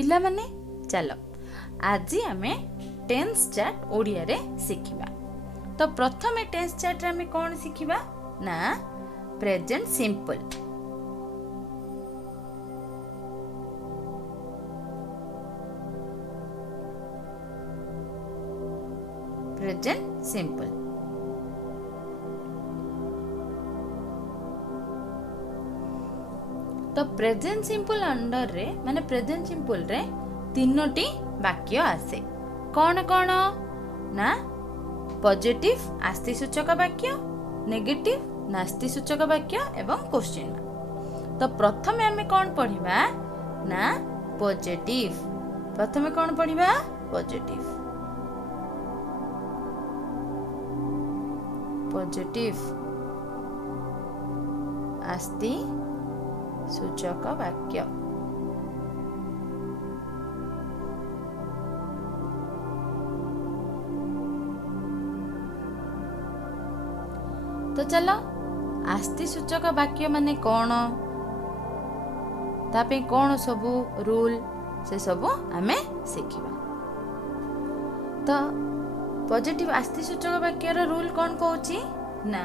पिला माने चलो आज आमे टेंस चार्ट ओडिया रे सिखिबा। तो प्रथम टेंस चार्ट रे आमे कोन सिखिबा ना प्रेजेंट सिंपल। प्रेजेंट सिंपल तो प्रेजेंट सिंपल अंडर रे माने प्रेजेंट सिंपल रे तीनोटी वाक्य आसे। कौन कौन ना पॉजिटिव आस्ति सूचक वाक्य, नेगेटिव नास्ति सूचक वाक्य एवं क्वेश्चन मार्क। तो प्रथमे हमें कौन पढ़िबा ना पॉजिटिव। प्रथमे कौन पढ़िबा पॉजिटिव। पॉजिटिव आस्ति सूचक वाक्य। तो चलो आस्ति सूचक वाक्य माने कौन तापे कौन सबू रूल से सबू आमे सिखिबा। तो पॉजिटिव आस्ति सूचक वाक्य रो रूल कौन कहूची ना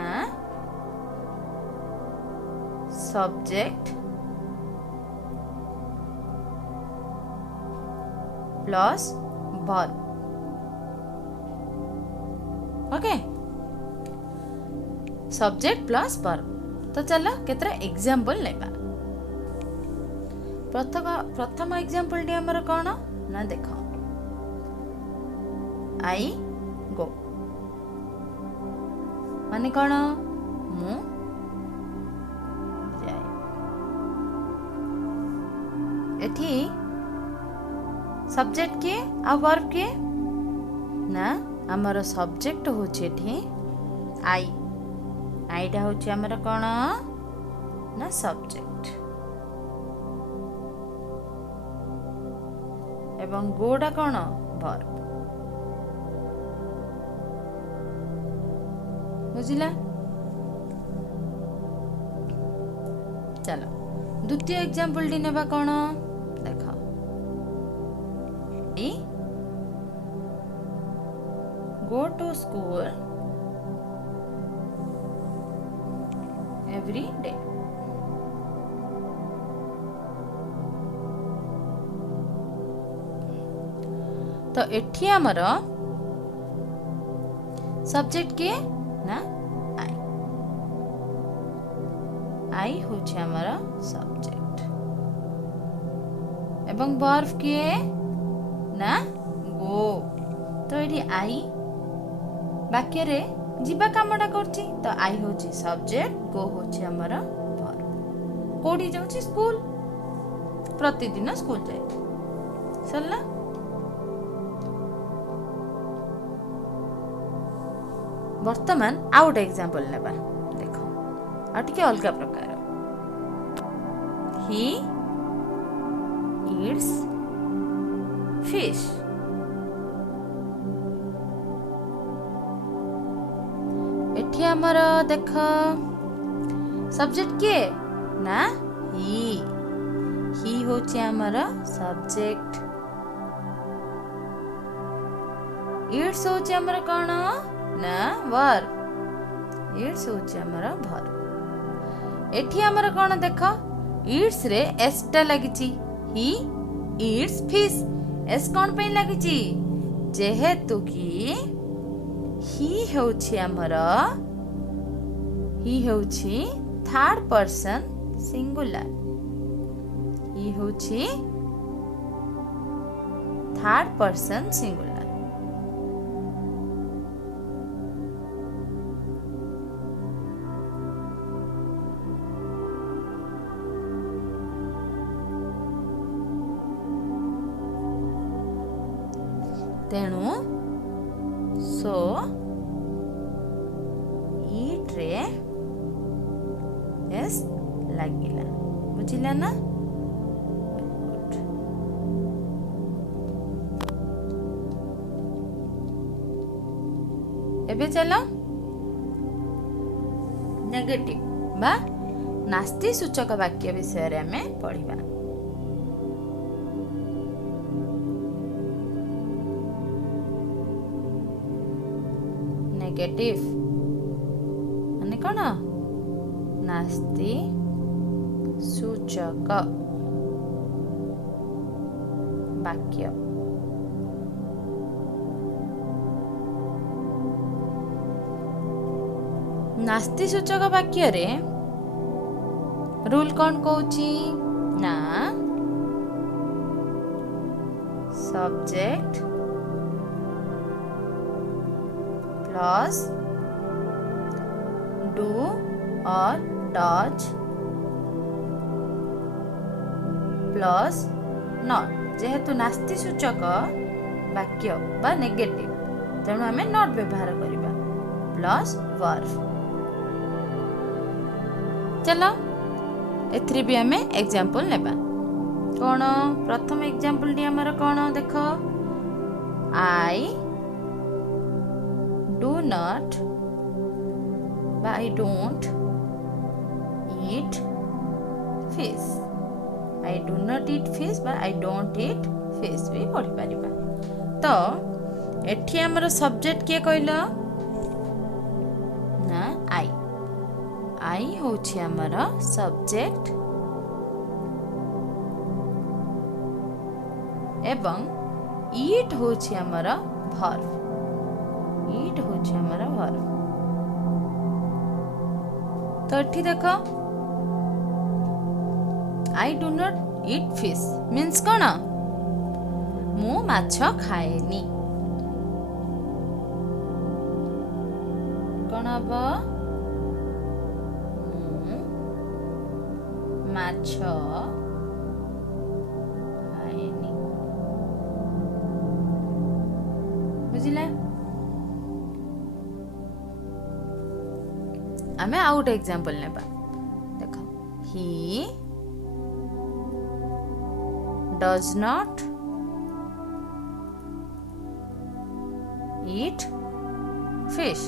subject plus verb. Okay subject plus verb. तो चलो केतरा एग्जांपल लेबा। प्रथम एग्जांपल डी हमर कोन ना देखो आई गो माने कोन मु जाय। एठी सब्जेक्ट के आ वर्ब के ना हमर सब्जेक्ट होचे एठी आई। आईटा होची हमर कोन ना सब्जेक्ट एवं गोडा कोन वर्ब। बुझिला चलो द्वितीय एग्जांपल डी नेबा कोन देखो he go to school every day. तो एठी हमर सब्जेक्ट के ना आई। आई होछि हमर सब्जेक्ट एवं वर्ब के ना गो। तो एठी आई वाक्य रे जीवा कामटा करछि। तो आई होछि सब्जेक्ट, गो होछि हमर वर्ब। कोडी जाउछि स्कूल, प्रतिदिन स्कूल जाय। सरला वर्तमान आउट एग्जांपल लेबा देखो आ टिके अलगा प्रकार। He eats fish. एठी हमर देख सब्जेक्ट के ना ही होछि हमर सब्जेक्ट। ईट्स होछि हमर कोन ना वर्ब। ईट्स होछि हमर वर्ब। एठी हमर कोन देख ईट्स रे एस टा लागिची। ही ईट्स फिश एस कोन पे लागिची जेहेतु की ही होछि हमर ही होछि थर्ड पर्सन सिंगुलर। ही होछि थर्ड पर्सन सिंगुलर। तेणु सो ईट रे एस लागिला। बुझिला ना गुड। एबे चलो नेगेटिव बा नास्ति सूचक वाक्य विषय रे हमें पढ़िबा। नेगेटिव माने कौन नास्ति सूचक वाक्य। नास्ति सूचक वाक्य रे रूल कौन कहूची ना सब्जेक्ट प्लस डू और डज प्लस नॉट जेहेतु नास्ति सूचक वाक्य बा नेगेटिव तेणु आम नॉट व्यवहार करिबा प्लस वर्ब। चलो एथि भी आम एग्जांपल नेबा कौन प्रथम एग्जांपल टी हमर कौन देख I do not I don't eat fish I do not eat fish बा आई डोंट ईट फिश भी पढ़ी पारिबा। तो एठी हमर सब्जेक्ट किए कहल ना आई होछि हमर सब्जेक्ट एवं ईट होछि हमर वर्ब ईट होछि हमर वर्ब। तो एठी देखो I do not eat fish means कौन मु माछ खाएनी कौन हम माछ खाएनी बुझिला। आमे आउट एग्जांपल नेबा देखो ही does not eat fish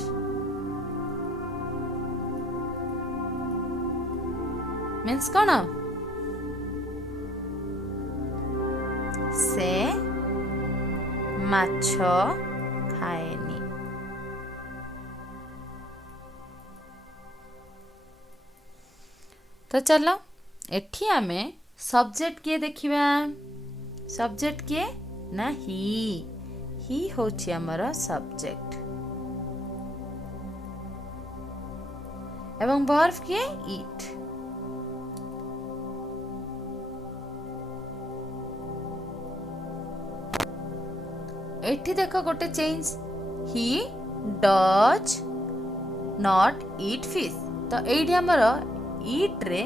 means कौन से माछ खाएनी। तो चलो एठी आमे सब्जेक्ट किए देखिबा सब्जेक्ट किए ना ही होछि हमर सब्जेक्ट एवं वर्ब किए ईट। एठी देखो गोटे change he does not eat fish तो एठी हमर ईट रे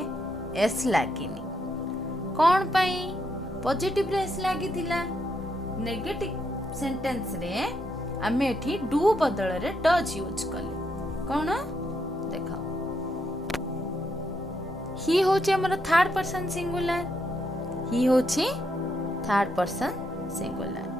एस लागिनी कौन पाई पॉजिटिव रे एस लागी थिला नेगेटिव सेंटेंस रे आमे एठी डू बदल रे डज यूज कले कौन देखो ही होची हमर थर्ड पर्सन सिंगुलर ही होची third person singular.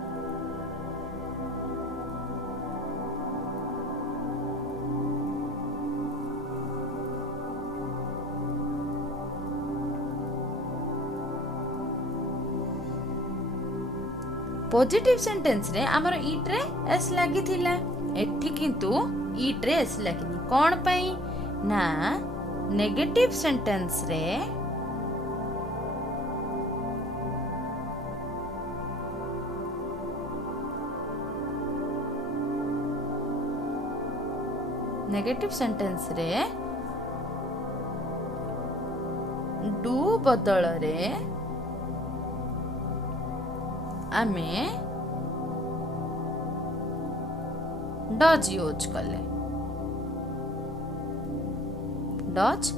Positive sentence रे हमर ईट रे एस लागी थिला एठी किंतु ईट रे एस लागिनी कोन पई ना नेगेटिव सेंटेंस रे नेगेटिव सेंटेंस रे डू बदल रे आमे डज यूज कले डज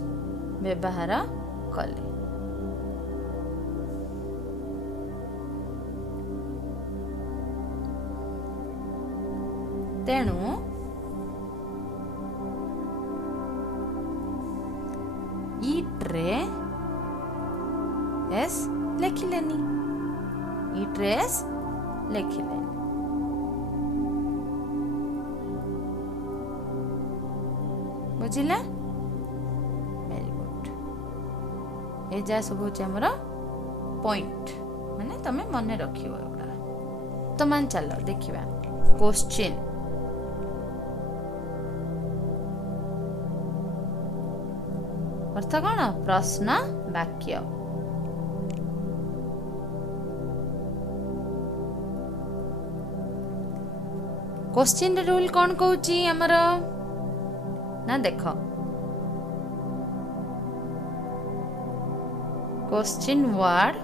व्यवहार कले। तेणु ईट रे एस लिखिलेनी ईट रे एस लिखिले बुझिला वेरी गुड। ए जा सब होचे हमर पॉइंट माने तमे मने रखियो एगुडा। तो मान चलो देखिबा क्वेश्चन अर्थ कौन प्रश्न वाक्य। क्वेश्चन रूल कौन कहूची हमर ना देख क्वेश्चन वर्ड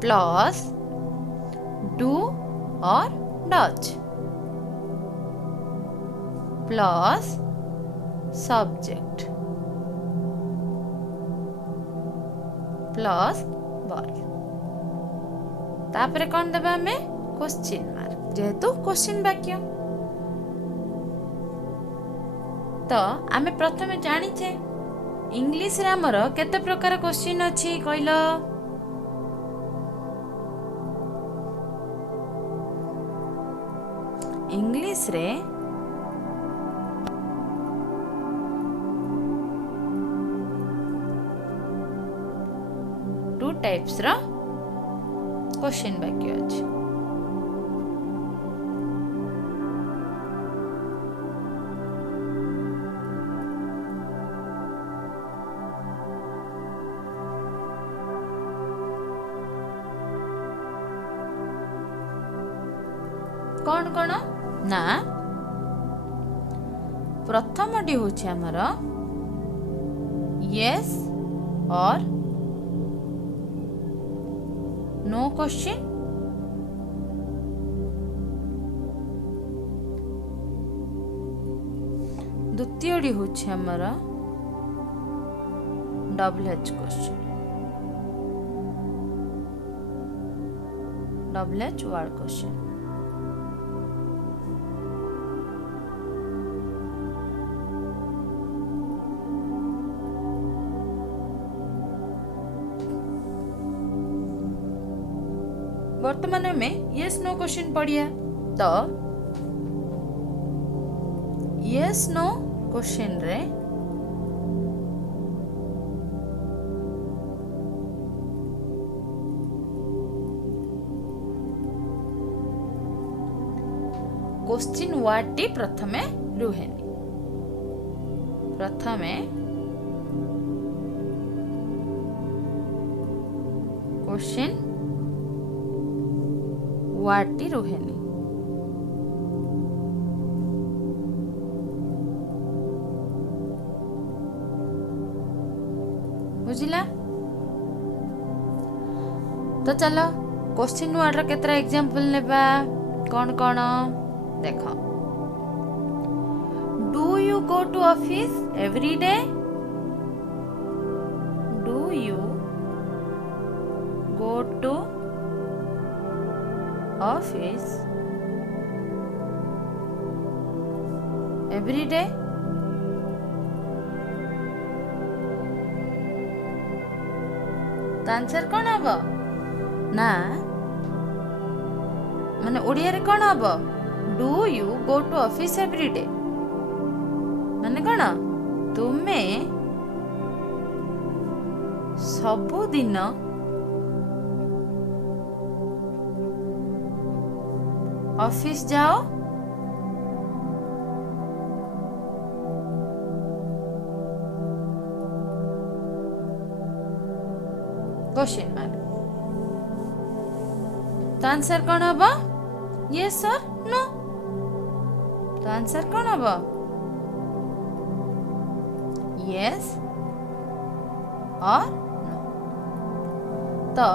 प्लस डू और does plus subject plus verb तापरे कौन देबा हमें क्वेश्चन मार्क जेहेतु क्वेश्चन वाक्य। तो आमे प्रथमे जानिछे इंग्लिश रे हमर केते प्रकार क्वेश्चन अछि कहलो इंग्लिश रे टू टाइप्स रा क्वेश्चन वाक्य अछि। कौन कौन ना प्रथम टी होछि हमर यस और नो क्वेश्चन द्वितीय टी होछि हमर double H question double H word question. वर्तमान में यस नो क्वेश्चन पढ़िया तो यस नो क्वेश्चन रे क्वेश्चन वर्ड टी प्रथमे रुहेनी प्रथमे क्वेश्चन वर्ड टी रुहेनी बुझिला। तो चलो क्वेश्चन वर्ड रा केतरा एग्जांपल लेबा कौन कौन देख do you go to office every day do you go to office every day तो आंसर कौन हम ना माने ओडिया रे कौन हम do you go to office every day माने कौन तुमे सबु दिन ऑफिस जाओ क्वेश्चन मार्क तो आंसर कौन हम यस सर नो तो आंसर कौन हम यस और नो। तो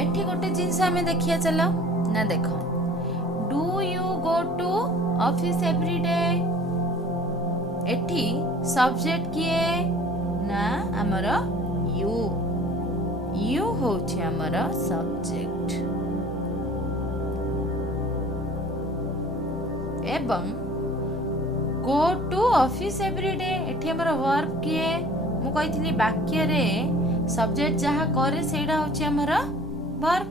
एठी गोटे जिनस आमे देखिया चलो ना देखो do you go to office every day एठी सब्जेक्ट किए ना हमर यू यू होछि हमर सब्जेक्ट एवं go to office every day एठी हमर वर्ब किए मु कहितली वाक्य रे सब्जेक्ट जहा करे सेडा होछि हमर वर्ब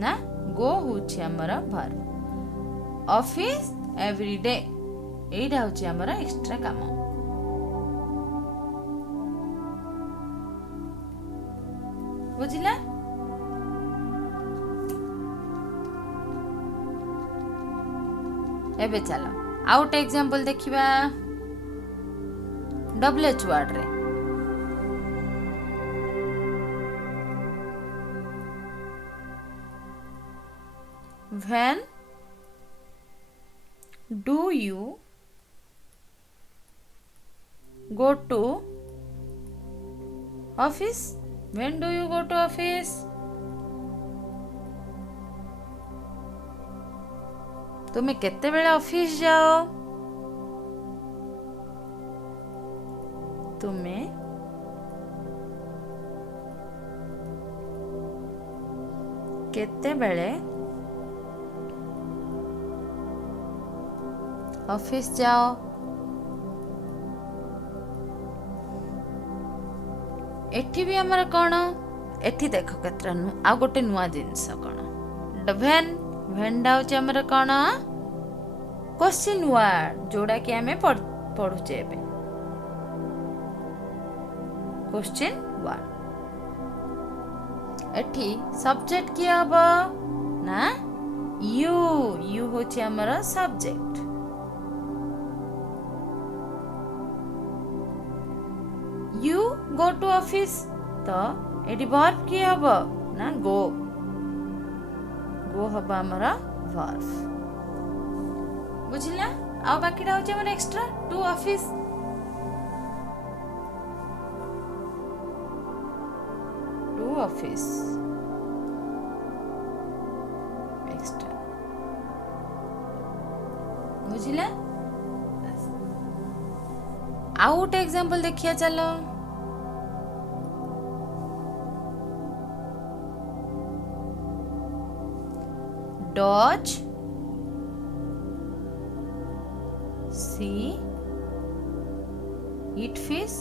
ना गो होछि हमर वर्ब ऑफिस एवरी डे एटा होछि हमर एक्स्ट्रा काम बुझिला। एबे चलो आउट एग्जांपल देखिबा WH वर्ड रे when do you go to office? When do you go to office? तुम्हें केते बेले ऑफिस जाओ? तुम्हें केते बेले ऑफिस जाओ? एठी भी हमर कौन एठी देखो केतरा आ गोटे नुआ जिनस कौन भेन डाउचे हमर कौन क्वेश्चन वर्ड जोड़ा कि हमें पढ़ुचे एबे क्वेश्चन वर्ड एठी सब्जेक्ट किया हबो ना यू होचे हमर subject you go to office तो एटी वर्ब की हब ना गो हब हमर वर्ब बुझिला आ बाकीटा होचे हमर एक्स्ट्रा टू ऑफिस एक्स्ट्रा बुझिला आउट एग्जांपल देखिए चलो Dodge see eat fish